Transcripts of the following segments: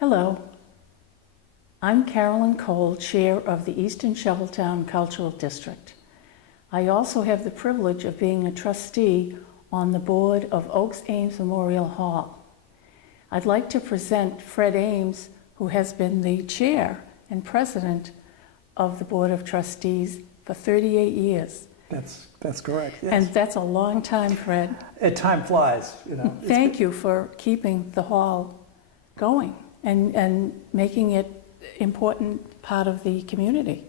Hello, I'm Carolyn Cole, Chair of the Easton Shoveltown Cultural District. I also have the privilege of being a trustee on the board of Oakes Ames Memorial Hall. I'd like to present Fred Ames, who has been the chair and president of the Board of Trustees for 38 years. That's correct. Yes. And that's a long time, Fred. Time flies, you know. Thank you for keeping the hall going and making it important part of the community.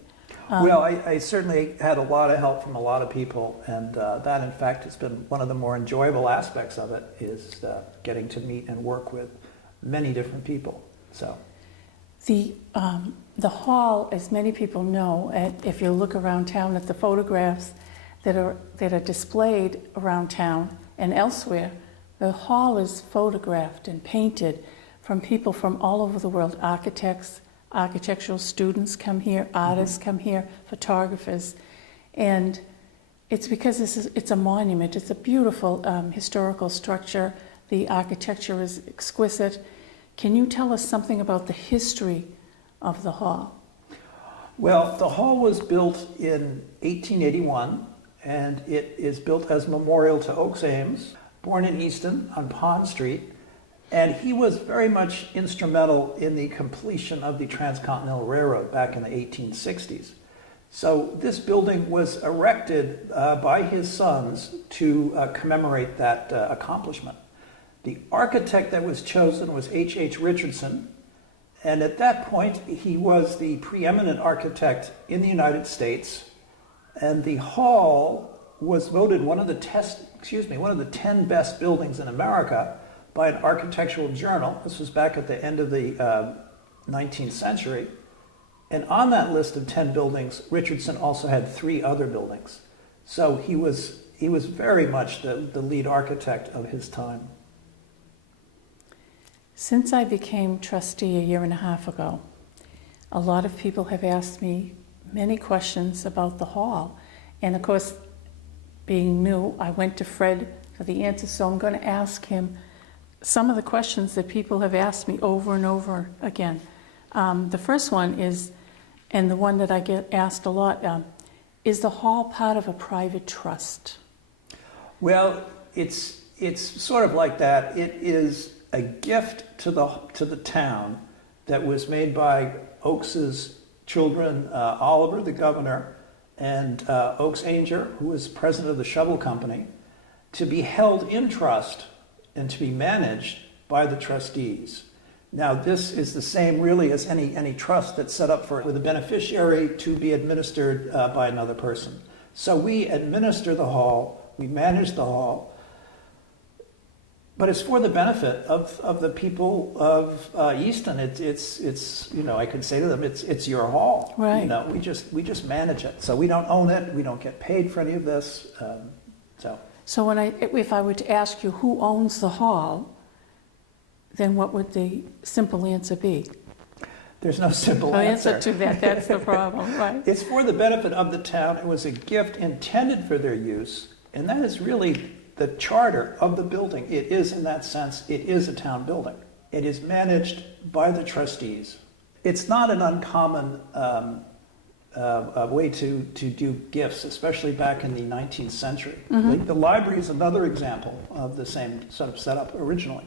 Well, I certainly had a lot of help from a lot of people, and that, in fact, has been one of the more enjoyable aspects of it, is getting to meet and work with many different people. So, the hall, as many people know, if you look around town at the photographs that are displayed around town and elsewhere, the hall is photographed and painted from people from all over the world. Architects, architectural students come here, artists come here, photographers, and it's because it's a monument. It's a beautiful historical structure. The architecture is exquisite. Can you tell us something about the history of the hall? well, the hall was built in 1881, and it is built as a memorial to Oakes Ames, born in Easton on Pond Street. And he was very much instrumental in the completion of the Transcontinental Railroad back in the 1860s. So this building was erected by his sons to commemorate that accomplishment. The architect that was chosen was H.H. Richardson, and at that point he was the preeminent architect in the United States, and the hall was voted one of the 10 best buildings in America by an architectural journal. This was back at the end of the 19th century. And on that list of 10 buildings, Richardson also had 3 other buildings. So he was very much the lead architect of his time. Since I became trustee a year and a half ago, a lot of people have asked me many questions about the hall. And of course, being new, I went to Fred for the answers, so I'm going to ask him some of the questions that people have asked me over and over again. The first one is, and the one that I get asked a lot, is the hall part of a private trust? Well, it's sort of like that. It is a gift to the town that was made by Oakes's children, Oliver, the governor, and Oakes Ainger, who was president of the Shovel Company, to be held in trust and to be managed by the trustees. Now, this is the same really as any trust that's set up with a beneficiary to be administered by another person. So we administer the hall, we manage the hall, but it's for the benefit of the people of Easton. It's I could say to them, it's your hall. Right. We just manage it. So we don't own it. We don't get paid for any of this. So if I were to ask you who owns the hall, then what would the simple answer be? There's no simple answer to that. That's the problem, right? It's for the benefit of the town. It was a gift intended for their use, and that is really the charter of the building. It is, in that sense, it is a town building. It is managed by the trustees. It's not an uncommon way to do gifts, especially back in the 19th century. Mm-hmm. The library is another example of the same sort of setup originally.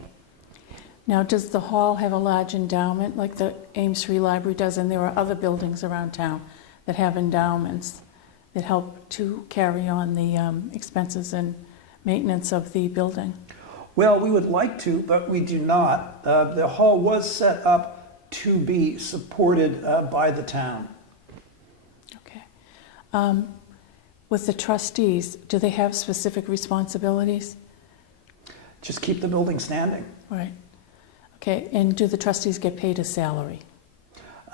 Now, does the hall have a large endowment like the Ames Free Library does? And there are other buildings around town that have endowments that help to carry on the expenses and maintenance of the building. Well, we would like to, but we do not. The hall was set up to be supported by the town. With the trustees, do they have specific responsibilities? Just keep the building standing. Right. Okay, and do the trustees get paid a salary?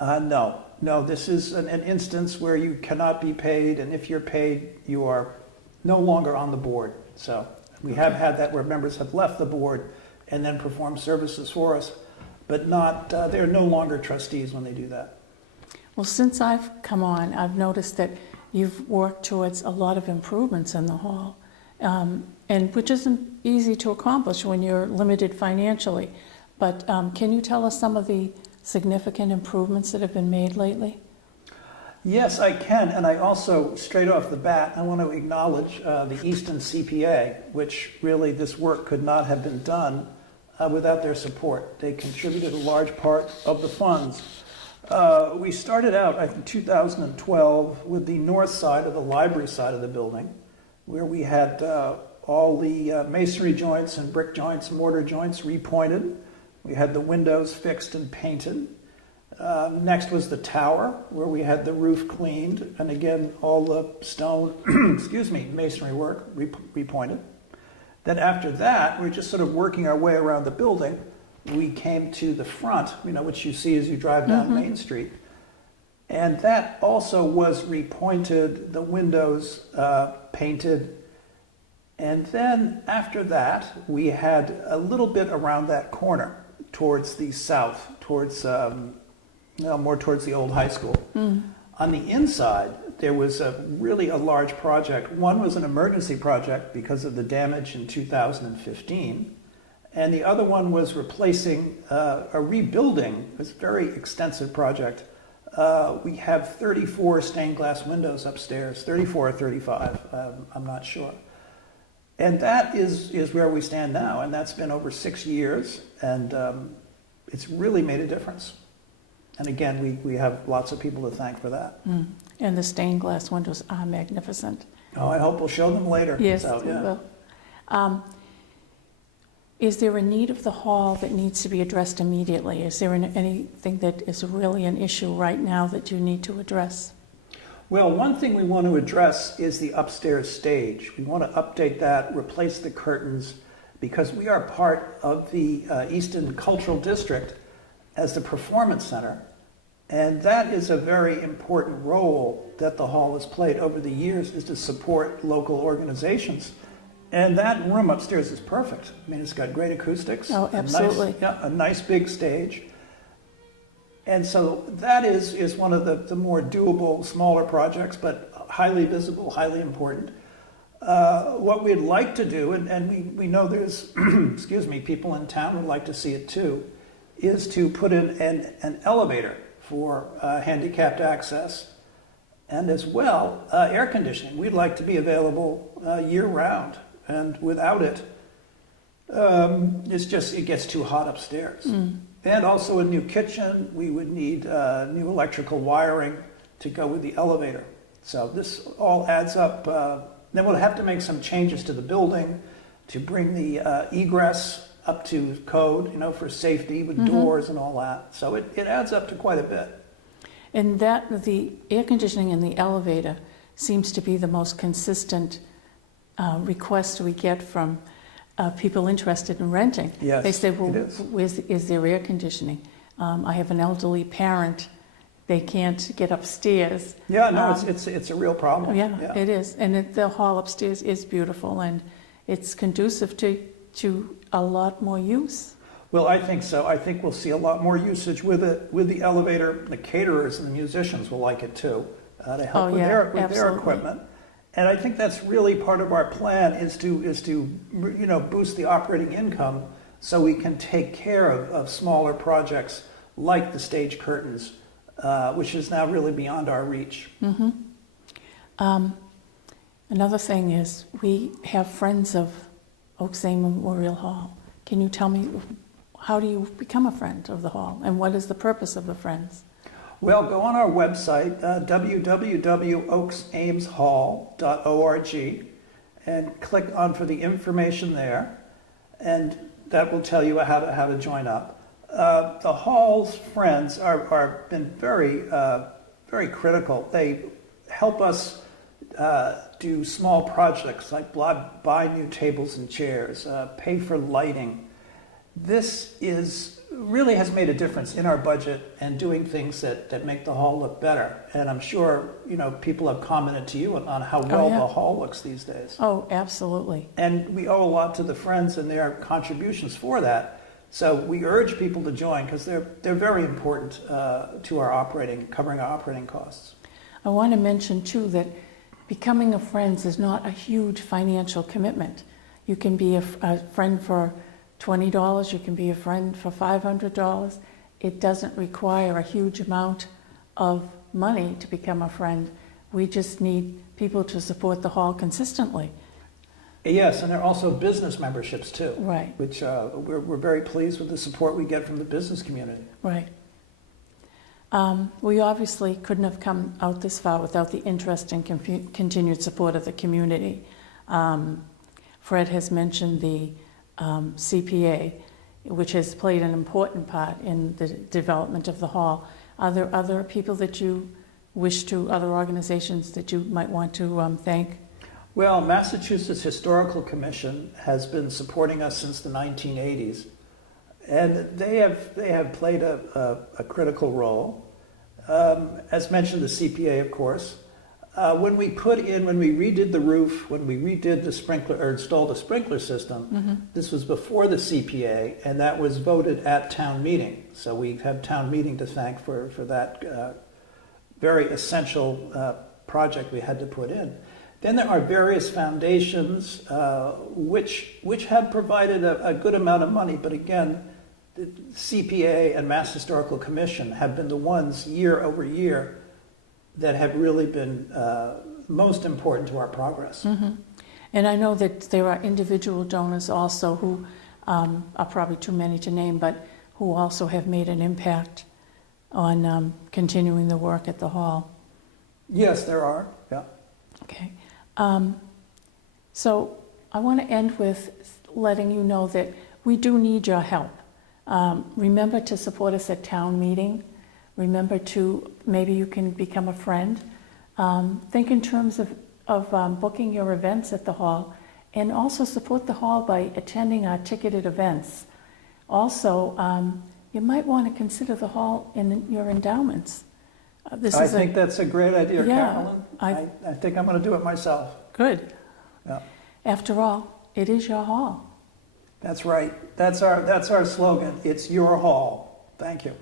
No, this is an instance where you cannot be paid, and if you're paid, you are no longer on the board. So we have had that where members have left the board and then performed services for us, but they're no longer trustees when they do that. Well, since I've come on, I've noticed that you've worked towards a lot of improvements in the hall, and which isn't easy to accomplish when you're limited financially. But can you tell us some of the significant improvements that have been made lately? Yes, I can, and I also, straight off the bat, I want to acknowledge the Easton CPA, which really this work could not have been done without their support. They contributed a large part of the funds. We started out, I think, 2012 with the north side of the library side of the building, where we had all the masonry joints and brick joints, mortar joints repointed. We had the windows fixed and painted. Next was the tower, where we had the roof cleaned, and again, all the stone, masonry work repointed. Then after that, we were just sort of working our way around the building. We came to the front, which you see as you drive down Main Street. And that also was repointed, the windows painted. And then after that, we had a little bit around that corner towards the south, towards more towards the old high school. On the inside, there was really a large project. One was an emergency project because of the damage in 2015. And the other one was replacing, rebuilding. It was a very extensive project. We have 34 stained glass windows upstairs, 34 or 35, I'm not sure. And that is where we stand now, and that's been over 6 years, and it's really made a difference. And again, we have lots of people to thank for that. And the stained glass windows are magnificent. Oh, I hope we'll show them later. Yes, So, we yeah. will. Is there a need of the hall that needs to be addressed immediately? Is there anything that is really an issue right now that you need to address? Well, one thing we want to address is the upstairs stage. We want to update that, replace the curtains, because we are part of the Easton Cultural District as the performance center. And that is a very important role that the hall has played over the years, is to support local organizations. And that room upstairs is perfect. I mean, it's got great acoustics. Oh, absolutely. A nice big stage. And so that is one of the more doable, smaller projects, but highly visible, highly important. What we'd like to do, and we know there's, people in town would like to see it too, is to put in an elevator for handicapped access, and as well, air conditioning. We'd like to be available year-round, and without it, it gets too hot upstairs. And also a new kitchen. We would need new electrical wiring to go with the elevator. So this all adds up. Then we'll have to make some changes to the building to bring the egress up to code, for safety with doors and all that. So it adds up to quite a bit. And that the air conditioning in the elevator seems to be the most consistent request we get from people interested in renting. Yes, they say, well, it is there air conditioning? I have an elderly parent. They can't get upstairs. Yeah, no, it's a real problem. Yeah, it is. And the hall upstairs is beautiful, and it's conducive to a lot more use. Well, I think so. I think we'll see a lot more usage with it, with the elevator. The caterers and the musicians will like it too, to help with their equipment. And I think that's really part of our plan is to boost the operating income so we can take care of smaller projects like the stage curtains, which is now really beyond our reach. Another thing is we have friends of Oakes Ames Memorial Hall. Can you tell me, how do you become a friend of the hall, and what is the purpose of the friends? Well, go on our website, www.oaksameshall.org, and click on for the information there, and that will tell you how to join up. The hall's friends are been very critical. They help us do small projects like buy new tables and chairs, pay for lighting. This really has made a difference in our budget and doing things that make the hall look better. And I'm sure people have commented to you on how well the hall looks these days. Oh, absolutely. And we owe a lot to the friends and their contributions for that. So we urge people to join because they're very important to our covering our operating costs. I want to mention too that becoming a friend is not a huge financial commitment. You can be a friend for $20, you can be a friend for $500. it doesn't require a huge amount of money to become a friend. We just need people to support the hall consistently. Yes, and there are also business memberships too. Right. Which we're very pleased with the support we get from the business community. Right. We obviously couldn't have come out this far without the interest and continued support of the community. Fred has mentioned the CPA, which has played an important part in the development of the hall. Are there other people that you wish to, other organizations that you might want to thank? Well, Massachusetts Historical Commission has been supporting us since the 1980s, and they have played a critical role. As mentioned, the CPA, of course. When we redid the roof, when we redid the sprinkler, or installed a sprinkler system, this was before the CPA, and that was voted at town meeting. So we have town meeting to thank for that very essential project we had to put in. Then there are various foundations which have provided a good amount of money, but again, the CPA and Mass Historical Commission have been the ones year over year that have really been most important to our progress. And I know that there are individual donors also who are probably too many to name, but who also have made an impact on continuing the work at the hall. Yes, there are. Yeah. Okay. So I want to end with letting you know that we do need your help. Remember to support us at town meeting. Remember to, maybe you can become a friend. Think in terms of booking your events at the hall, and also support the hall by attending our ticketed events. Also, you might want to consider the hall in your endowments. I think that's a great idea, Yeah, Carolyn. I think I'm going to do it myself. Good. Yeah. After all, it is your hall. That's right. That's our slogan. It's your hall. Thank you.